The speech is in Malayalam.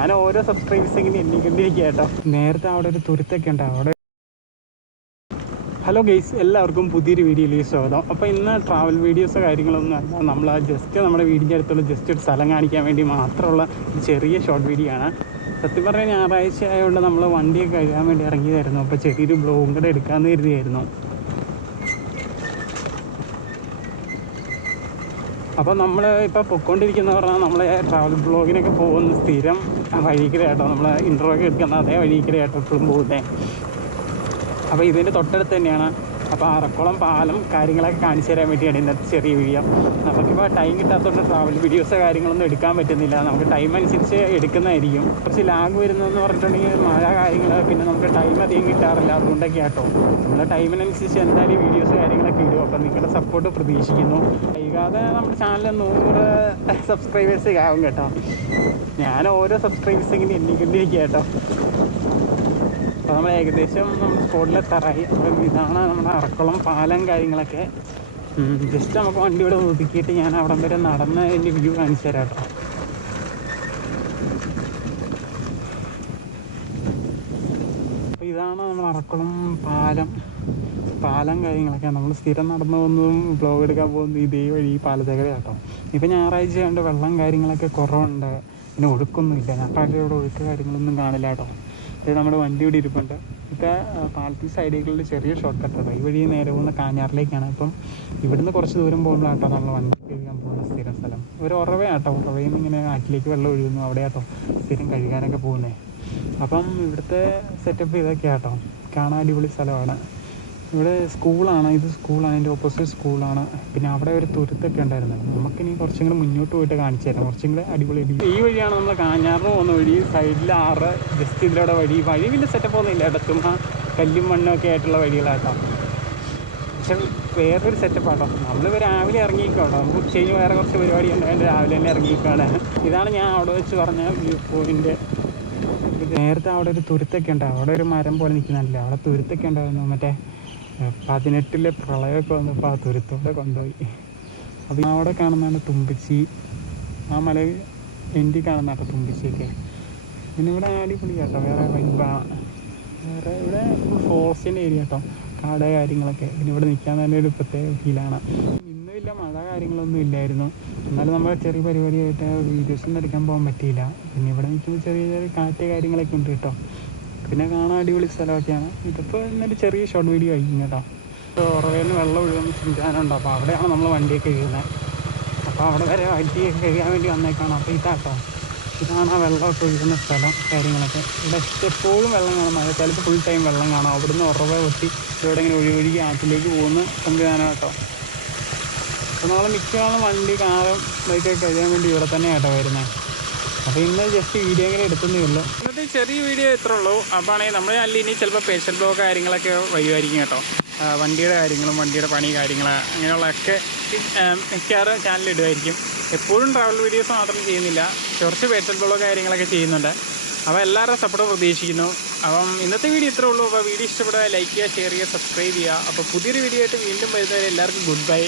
ഞാൻ ഓരോ സബ്സ്ക്രൈബേഴ്സ് ഇങ്ങനെ എണ്ണിക്കൊണ്ടിരിക്കുക നേരത്തെ അവിടെ ഒരു തുരുത്തൊക്കെ ഉണ്ട്. അവിടെ ഹലോ ഗെയ്സ് എല്ലാവർക്കും പുതിയൊരു വീഡിയോയിലേക്ക് സ്വാഗതം. അപ്പോൾ ഇന്ന് ട്രാവൽ വീഡിയോസ് കാര്യങ്ങളൊന്നും അല്ല. നമ്മൾ ജസ്റ്റ് നമ്മുടെ വീടിന്റെ അടുത്തുള്ള ജസ്റ്റ് ഒരു സ്ഥലം കാണിക്കാൻ വേണ്ടി മാത്രമുള്ള ചെറിയ ഷോർട്ട് വീഡിയോ ആണ്. സത്യം പറഞ്ഞാൽ ഞായറാഴ്ച ആയതുകൊണ്ട് നമ്മൾ വണ്ടിയൊക്കെ കഴുകാൻ വേണ്ടി ഇറങ്ങിയതായിരുന്നു. അപ്പോൾ ചെറിയൊരു ബ്ലോഗും കൂടെ എടുക്കാമെന്ന് കരുതിയായിരുന്നു. അപ്പോൾ നമ്മൾ ഇപ്പോൾ പൊയ്ക്കൊണ്ടിരിക്കുന്ന പറഞ്ഞാൽ നമ്മൾ ട്രാവൽ ബ്ലോഗിനൊക്കെ പോകുന്ന സ്ഥിരം വഴിക്കരയായിട്ടോ നമ്മൾ ഇന്റർവ്യൂ ഒക്കെ എടുക്കുന്ന അതേ വഴിക്കരയായിട്ടോ എപ്പോഴും പോകുന്നത് അപ്പോൾ ഇതിന്റെ തൊട്ടടുത്ത് തന്നെയാണ് അപ്പോൾ അറക്കുളം പാലം കാര്യങ്ങളൊക്കെ കാണിച്ചു തരാൻ വേണ്ടിയാണ് ഇന്നത്തെ ചെറിയ വീഡിയോ നമുക്കിപ്പോൾ ടൈം കിട്ടാത്തതുകൊണ്ട് ട്രാവൽ വീഡിയോസ് കാര്യങ്ങളൊന്നും എടുക്കാൻ പറ്റുന്നില്ല. നമുക്ക് ടൈം അനുസരിച്ച് എടുക്കുന്നതായിരിക്കും. കുറച്ച് ലാഗ് വരുന്നതെന്ന് പറഞ്ഞിട്ടുണ്ടെങ്കിൽ മഴ കാര്യങ്ങൾ പിന്നെ നമുക്ക് ടൈം അധികം കിട്ടാറില്ല. അതുകൊണ്ടൊക്കെ കേട്ടോ നമ്മുടെ ടൈമിനനുസരിച്ച് എന്തായാലും വീഡിയോസ് കാര്യങ്ങളൊക്കെ ഇടും. അപ്പോൾ നിങ്ങളുടെ സപ്പോർട്ട് പ്രതീക്ഷിക്കുന്നു. വൈകാതെ നമ്മുടെ ചാനലിൽ നൂറ് സബ്സ്ക്രൈബേഴ്സ് ആവും കേട്ടോ. ഞാൻ ഓരോ സബ്സ്ക്രൈബേഴ്സ് ഇങ്ങനെ എണ്ണിക്കൊണ്ടിരിക്കുക കേട്ടോ അപ്പോൾ നമ്മൾ ഏകദേശം നമ്മൾ സ്പോട്ടിലെത്താറായി അപ്പം ഇതാണ് നമ്മുടെ അറക്കുളം പാലം കാര്യങ്ങളൊക്കെ. ജസ്റ്റ് നമുക്ക് വണ്ടി ഇവിടെ ഒതുക്കിയിട്ട് ഞാൻ അവിടം വരെ നടന്ന് അതിന്റെ വ്യൂ കാണിച്ചു തരാം കേട്ടോ. അപ്പോൾ ഇതാണ് നമ്മൾ അറക്കുളം പാലം. പാലം കാര്യങ്ങളൊക്കെ. നമ്മൾ സ്ഥിരം നടന്നു പോകുന്നതും ബ്ലോഗ് എടുക്കാൻ പോകുന്നതും ഇതേ വഴി ഈ പാലത്തേക്കര കേട്ടോ. ഇപ്പം ഞായറാഴ്ച കണ്ട് വെള്ളം കാര്യങ്ങളൊക്കെ കുറവുണ്ട്. പിന്നെ ഒഴുക്കൊന്നുമില്ല. ഞാൻ ഇവിടെ ഒഴുക്ക് കാര്യങ്ങളൊന്നും കാണില്ല കേട്ടോ. ഇത് നമ്മുടെ വണ്ടി ഇവിടെ ഇരിപ്പുണ്ട്. ഇപ്പം പാലത്തിൽ സൈഡുകളിൽ ചെറിയ ഷോർട്ട് കട്ട് കേട്ടോ ഈ വഴി നേരെ പോകുന്ന കാഞ്ഞാറിലേക്കാണ്. അപ്പം ഇവിടുന്ന് കുറച്ച് ദൂരം പോകുമ്പോഴാട്ടോ നമ്മൾ വണ്ടി കഴുകാൻ പോകുന്ന സ്ഥിരം സ്ഥലം. ഒരു ഉറവയാട്ടോ. ഉറവയിൽ നിന്ന് ഇങ്ങനെ ആറ്റിലേക്ക് വെള്ളം ഒഴുകുന്നു. അവിടെയാട്ടോ സ്ഥിരം കഴുകാനൊക്കെ പോകുന്നത് അപ്പം ഇവിടുത്തെ സെറ്റപ്പ് ഇതൊക്കെയാട്ടോ. കാണാൻ അടിപൊളി സ്ഥലമാണ്. ഇവിടെ സ്കൂളാണ് ഇത് സ്കൂളാണ് അതിന്റെ ഓപ്പോസിറ്റ് സ്കൂളാണ്. പിന്നെ അവിടെ ഒരു തുരുത്തൊക്കെ ഉണ്ടായിരുന്നു നമുക്കിനി കുറച്ചും കൂടെ മുന്നോട്ട് പോയിട്ട് കാണിച്ചു തരാം. കുറച്ചും കൂടെ അടിപൊളി. ഈ വഴിയാണ് നമ്മൾ കാഞ്ഞാറിന് പോകുന്ന വഴി. സൈഡിൽ ആറ് ജസ്റ്റ് ഇതിലൂടെ വഴി. വഴി വലിയ സെറ്റപ്പ് ഒന്നും ഇല്ല ഇടത്തും ആ കല്ലും മണ്ണും ഒക്കെ ആയിട്ടുള്ള വഴികളാട്ടോ പക്ഷെ വേറൊരു സെറ്റപ്പാട്ടോ നമ്മളിപ്പോൾ രാവിലെ ഇറങ്ങിയിക്കോട്ടോ നമുക്ക് ഉച്ച കഴിഞ്ഞ് വേറെ കുറച്ച് പരിപാടി ഉണ്ടായിരുന്നു രാവിലെ തന്നെ ഇറങ്ങിയിക്കാണ് ഇതാണ് ഞാൻ അവിടെ വെച്ച് പറഞ്ഞ വ്യൂ പോയിന്റ് നേരത്തെ അവിടെ ഒരു തുരുത്തൊക്കെ ഉണ്ടാവും അവിടെ ഒരു മരം പോലെ നിൽക്കുന്നില്ല അവിടെ തുരുത്തൊക്കെ ഉണ്ടായിരുന്നു. മറ്റേ പതിനെട്ടിലെ പ്രളയമൊക്കെ വന്നപ്പോൾ ആ തുരുത്തോടെ കൊണ്ടുപോയി. അപ്പം അവിടെ കാണുന്നതാണ് തുമ്പിച്ചി. ആ മല എന്റെ കാണുന്ന തുമ്പിച്ചിയൊക്കെ. പിന്നെ ഇവിടെ അടിപൊളി കേട്ടോ വേറെ വൈബാണ് വേറെ ഇവിടെ ഫോറസ്റ്റിന്റെ ഏരിയ കേട്ടോ കാട് കാര്യങ്ങളൊക്കെ. പിന്നെ ഇവിടെ നിൽക്കാൻ തന്നെ ഒരു പ്രത്യേക ഫീലാണ് ഇന്നും ഇല്ല മഴ കാര്യങ്ങളൊന്നും ഇല്ലായിരുന്നു. എന്നാലും നമ്മൾ ചെറിയ പരിപാടിയായിട്ട് വീഡിയോസ് ഒന്നും എടുക്കാൻ പോകാൻ പറ്റിയില്ല. പിന്നെ ഇവിടെ നിൽക്കുമ്പോൾ ചെറിയ ചെറിയ കാറ്റ് കാര്യങ്ങളൊക്കെ ഉണ്ട് കേട്ടോ. പിന്നെ കാണാൻ അടിപൊളി സ്ഥലമൊക്കെയാണ്. ഇതിപ്പോൾ ഇന്നൊരു ചെറിയ ഷോർട്ട് വീഡിയോ ആയി കേട്ടോ ഉറവയിൽ നിന്ന് വെള്ളം ഒഴുകുന്ന ചിന്താനുണ്ട് അപ്പോൾ അവിടെയാണ് നമ്മൾ വണ്ടിയൊക്കെ കഴുകുന്നത് അപ്പോൾ അവിടെ വരെ വണ്ടി കഴുകാൻ വേണ്ടി വന്നേക്കാണ്. അപ്പോൾ ഇതാട്ടോ. ഇതാണ് ആ വെള്ളമൊക്കെ ഒഴുകുന്ന സ്ഥലം കാര്യങ്ങളൊക്കെ. ഇവിടെ എപ്പോഴും വെള്ളം കാണാം. ചിലപ്പോൾ ഫുൾ ടൈം വെള്ളം കാണാം. അവിടുന്ന് ഉറവ ഒട്ടി ഇവിടെ ഇങ്ങനെ ഒഴുകി ആറ്റിലേക്ക് പോകുന്ന സംവിധാനം കേട്ടോ. അപ്പോൾ നമ്മൾ മിക്കവാറും വണ്ടി കാറും ബൈക്കൊക്കെ കഴുകാൻ വേണ്ടി ഇവിടെ തന്നെ കേട്ടോ വരുന്നത് അപ്പോൾ ഇന്ന് ജസ്റ്റ് വീഡിയോ ഇങ്ങനെ എടുത്തതേ ഉള്ളൂ. ഇന്നത്തെ ചെറിയ വീഡിയോ ഇത്രേ ഉള്ളൂ. അപ്പോൾ ആണെങ്കിൽ നമ്മൾ അല്ല ഇനി ചിലപ്പോൾ പേഷ്യൽ ബ്ലോഗ് കാര്യങ്ങളൊക്കെ വരുമായിരിക്കും കേട്ടോ. വണ്ടിയുടെ കാര്യങ്ങളും വണ്ടിയുടെ പണി കാര്യങ്ങൾ അങ്ങനെയുള്ളതൊക്കെ മിക്കവാറും ചാനൽ ഇടുമായിരിക്കും എപ്പോഴും ട്രാവൽ വീഡിയോസ് മാത്രം ചെയ്യുന്നില്ല. കുറച്ച് പേഷ്യൽ ബ്ലോഗ് കാര്യങ്ങളൊക്കെ ചെയ്യുന്നുണ്ട്. അപ്പോൾ എല്ലാവരും സപ്പോർട്ട് പ്രതീക്ഷിക്കുന്നു. അപ്പം ഇന്നത്തെ വീഡിയോ ഇത്രേ ഉള്ളൂ. അപ്പോൾ വീഡിയോ ഇഷ്ടപ്പെടുക ലൈക്ക് ചെയ്യുക ഷെയർ ചെയ്യുക സബ്സ്ക്രൈബ് ചെയ്യുക. അപ്പോൾ പുതിയൊരു വീഡിയോ ആയിട്ട് വീണ്ടും വരുന്നവരെ എല്ലാവർക്കും ഗുഡ് ബൈ